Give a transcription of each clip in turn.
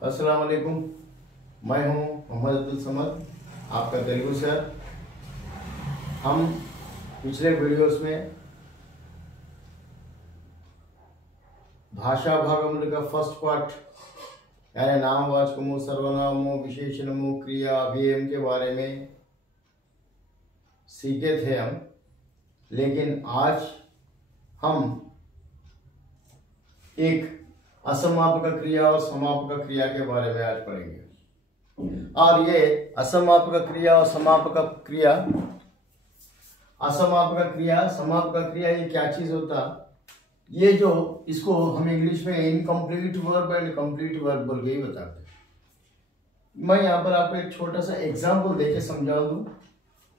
अस्सलाम वालेकुम। मैं हूं मोहम्मद अब्दुल समद, आपका तेलुगु सर। हम पिछले वीडियोस में भाषा भागमुल का फर्स्ट पार्ट यानी नामवाचकमु, सर्वनामों, विशेषणमु, क्रिया, अभियम के बारे में सीखे थे हम। लेकिन आज हम एक असमापक क्रिया और समापक क्रिया के बारे में आज पढ़ेंगे। और ये असमापक क्रिया और समापक क्रिया, असमापक क्रिया, समापक क्रिया, ये क्या चीज होता? ये जो इसको हम इंग्लिश में incomplete verb and complete verb बोल के ही बताते हैं। मैं यहाँ पर आपको एक छोटा सा एग्जाम्पल देके समझा दूं।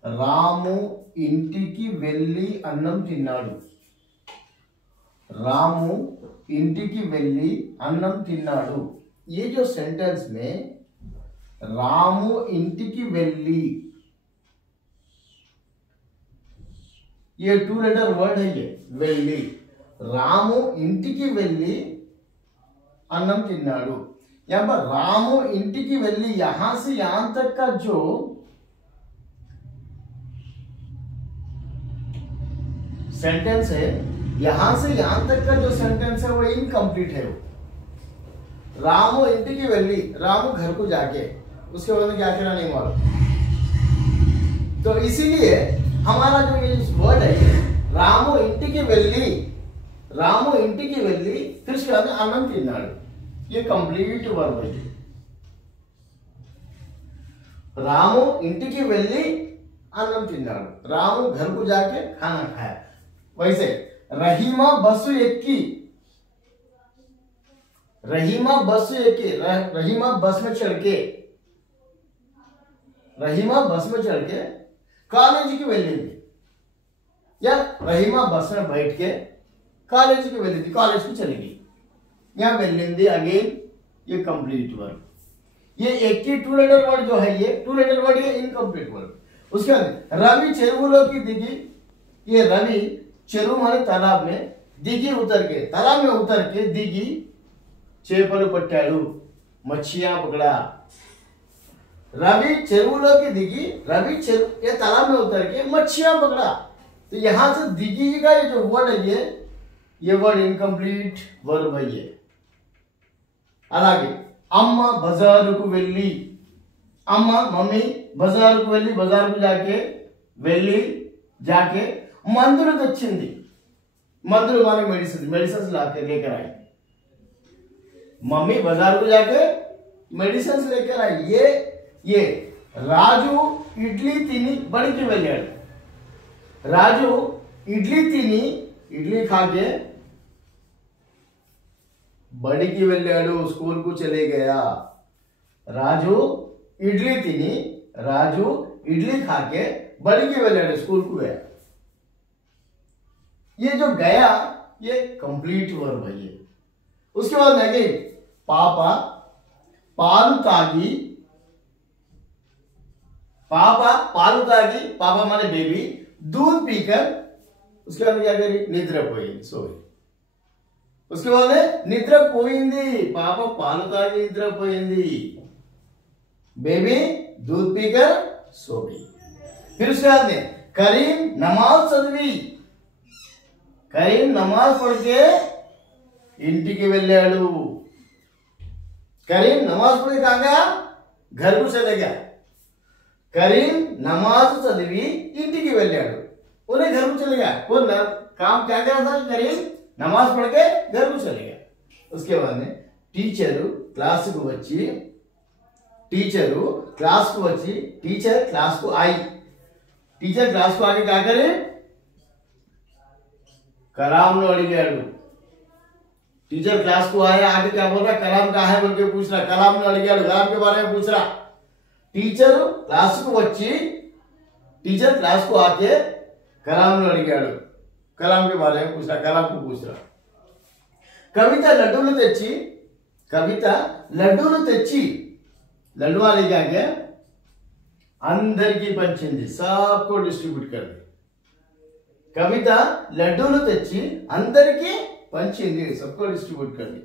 रामू इंटिकी वेल्ली अन्नम तिन्नाडु। रामू इंटिकी वेल्ली अन्नम तिन्नाडु, ये जो सेंटेंस में रामू इंटिकी वेल्ली, ये 2 लेटर वर्ड है। ये वेल्ली, रामू इंटिकी वेल्ली अन्नम तिन्नाडु। यहां पर रामू इंटिकी वेल्ली, यहां से यहां तक का जो सेंटेंस है, यहां से यहां तक का जो सेंटेंस है वो इनकम्प्लीट है। वो रामू इंटिकी वेल्ली, रामू घर को जाके, उसके बाद में क्या कहना नहीं मालूम। तो इसीलिए हमारा जो ये वर्ड है रामू इंटिकी वेल्ली, रामू इंटिकी वेल्ली, फिर उसके बाद में अन्नम तिन्नाडु, ये कंप्लीट वर्ब है। रामू इंटिकी वेल्ली अन्नम तिन्नाडु, रामू घर को जाके खाना खाया। वैसे रहीमा बसु एक्की, रहीमा बसु एक्की, रहीमा बस में चढ़ के, रहीमा बस में चढ़ के कॉलेज की वेली थी, या रहीमा बस में बैठ के कॉलेज की वेली थी, कॉलेज की चली गई। यहां वेलिंदी अगेन, ये कंप्लीट वर्ड। ये एक ही 2 लेटर वर्ड जो है, ये 2 लेटर वर्ड, ये इनकम्प्लीट वर्ड। उसके बाद रवि चेरुवुलो की दिगी, ये रवि చెరువు माने तालाब में, दिगी उतर के, तालाब में उतर के दिगी చేపలు పట్టాడు, मच्छियां पकड़ा। रवि చెరువులో की दिगी, रवि ये तालाब में उतर के मच्छियां पकड़ा। तो यहां से दिगी का ये जो वर्ड है, ये वर्ड इनकम्प्लीट वर्ब है। ये అలాగే అమ్మ బజారుకు వెళ్ళి, అమ్మ मम्मी బజారుకు వెళ్ళి, బజారుకు जाके, వెళ్ళి जाके मंदुలు తెచ్చింది। मंदुలు माने मेडिसिन, मेडिसिन लाके लेकर आई। मम्मी बाजार को जाके मेडिसिन लेकर आई। ये राजू इडली तिनी बड़की వెళ్ళాడు। राजू इडली तिनी, इडली खा के बड़की వెళ్ళాడు, स्कूल को चले गया। राजू इडली तिनी, राजू इडली खा के बड़की వెళ్ళాడు, स्कूल को गया। ये जो गया, ये कंप्लीट वर्ब है। ये उसके बाद लगे पापा पालू तागी, पापा पालू तागी, पापा माने बेबी, दूध पीकर उसके बाद क्या करी, निद्रा पोयिंदी, सोई। उसके बाद निद्रा पोयिंदी, पापा पालू तागी निद्रा पोयिंदी, बेबी दूध पीकर सो गई। फिर उसके बाद करीम नमाज चदवी, करीम नमाज पढ़ के इंटिकी వెళ్ళాడు। करीम नमाज पढ़ के कहाँ गया, घर को चले गया। करीम नमाज चदवी इंटिकी వెళ్ళాడు, उन्हें घर को चले गया। वो काम क्या कर रहा था, करीम नमाज पढ़ के घर को चले गया। उसके बाद में टीचर क्लास को వచ్చి, टीचर क्लास को వచ్చి, टीचर क्लास को आई, टीचर क्लास को आके क्या करे, कलाम नो अड़िगाडु। टीचर क्लास को आया, आगे क्या बोल रहा, कलाम कहाँ है बोल के पूछ रहा, कलाम नो अड़िगाडु, कलाम के बारे में पूछ रहा। टीचर क्लास को వచ్చి, टीचर क्लास को आके कलाम नो अड़िगाडु, कलाम के बारे में पूछ रहा, कलाम को पूछ रहा। कविता लड्डूలు తెచ్చి, कविता लड्डूలు తెచ్చి, लड्डू वाले क्या गया, अंदर की पंचिंदी, सबको डिस्ट्रीब्यूट कर दी। कविता लड्डूలు తెచ్చి అందరికి పంచింది, सबको डिस्ट्रीब्यूट कर दी।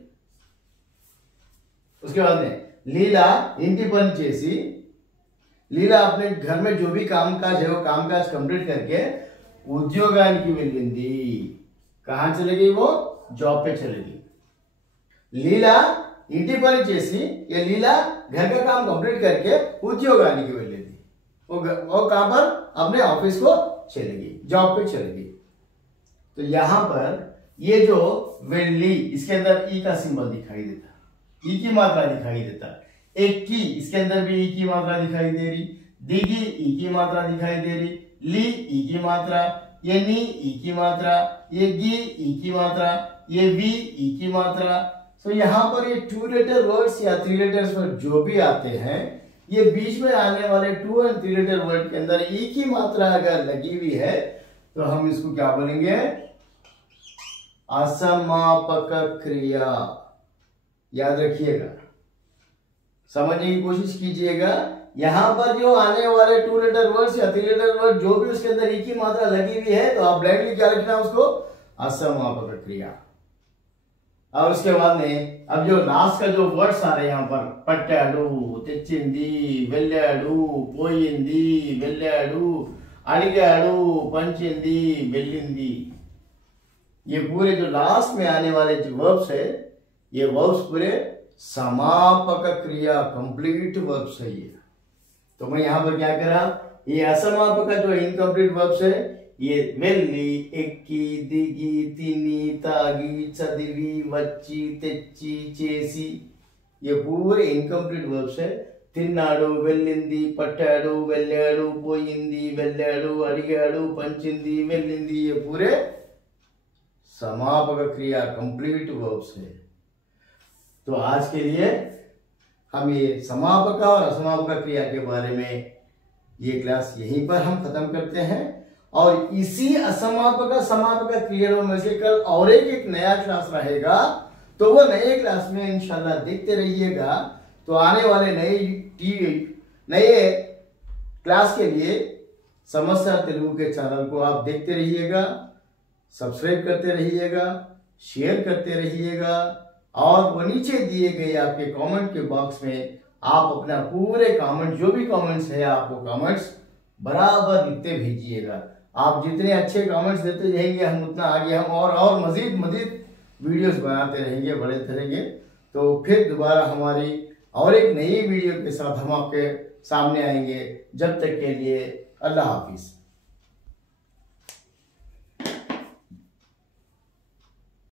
उसके बाद में लीला इंटी पन चेसी, लीला अपने घर में जो भी कामकाज है वो कामकाज कंप्लीट करके उद्योगानिकी వెళ్ళింది। कहाँ चले गई वो? जॉब पे चले गई। लीला इंटी पनी చేసి, ये लीला घर का काम कंप्लीट करके उद्योगानिकी వెళ్ళింది। वो कहां पर? अपने ऑफिस को चलेगी, जॉब पे चलेगी। तो यहां पर ये जो वेल्ली, इसके अंदर ई का सिंबल दिखाई देता, ई की मात्रा दिखाई देता। एक की, इसके अंदर भी ई की मात्रा दिखाई दे रही। दिगी ई की मात्रा दिखाई दे रही। ली ई की मात्रा, ये नी ई की मात्रा, ये गी ई की मात्रा, ये वी ई की मात्रा। तो यहाँ पर ये 2 लेटर वर्ड्स या 3 लेटर्स वर्ड जो भी आते हैं, ये बीच में आने वाले 2 और 3 लेटर वर्ड के अंदर ई की मात्रा अगर लगी हुई है तो हम इसको क्या बोलेंगे? असमापक क्रिया। याद रखिएगा, समझने की कोशिश कीजिएगा। यहां पर जो आने वाले 2 लेटर वर्ड्स या 3 लेटर वर्ड जो भी उसके अंदर ई की मात्रा लगी हुई है, तो आप ब्लैंकली क्या लिखना उसको? असमापक क्रिया। और उसके बाद में अब जो लास्ट का जो वर्ड्स आ रहे हैं यहाँ पर, पट्टाडू, तेच्चिंदी, वेल्लाडू, पोयिंदी, वेल्लाडू, अडिगाडू, पंचिंदी, वेल्लिंदी, ये पूरे जो लास्ट में आने वाले जो वर्ब्स है, ये वर्ब्स पूरे समापक क्रिया, कंप्लीट वर्ब्स है ये। तो मैं यहां पर क्या करा? ये असमापक का जो इनकम्प्लीट वर्ब्स है, ये वेल्ली, एक्की, दिगी, तिनी, तागी, चदिवी, वच्ची, तेच्ची, चेसी, ये पूरे इनकम्प्लीट वर्ब्स है। तिन्नाडू, वेल्लिंदी, पट्टाडू, वेल्लाडू, पोयिंदी, वेल्लाडू, अडिगाडू, पंचिंदी, वेल्लिंदी, ये पूरे समापक क्रिया, कंप्लीट वर्ब्स है। तो आज के लिए हम ये समापक और असमापक क्रिया के बारे में ये क्लास यहीं पर हम खत्म करते हैं। और इसी असमापक समापक क्रियाओं में से कल और एक नया क्लास रहेगा, तो वो नए क्लास में इंशाल्लाह देखते रहिएगा। तो आने वाले नए क्लास के लिए समस्या तेलुगु के चैनल को आप देखते रहिएगा, सब्सक्राइब करते रहिएगा, शेयर करते रहिएगा, और वो नीचे दिए गए आपके कमेंट के बॉक्स में आप अपना पूरे कमेंट, जो भी कमेंट्स है, आपको कमेंट्स बराबर लिखते भेजिएगा। आप जितने अच्छे कमेंट्स देते रहेंगे, हम उतना आगे हम और मजीद वीडियोस बनाते रहेंगे, बढ़ते रहेंगे। तो फिर दोबारा हमारी और एक नई वीडियो के साथ हम आपके सामने आएंगे। जब तक के लिए अल्लाह हाफिज।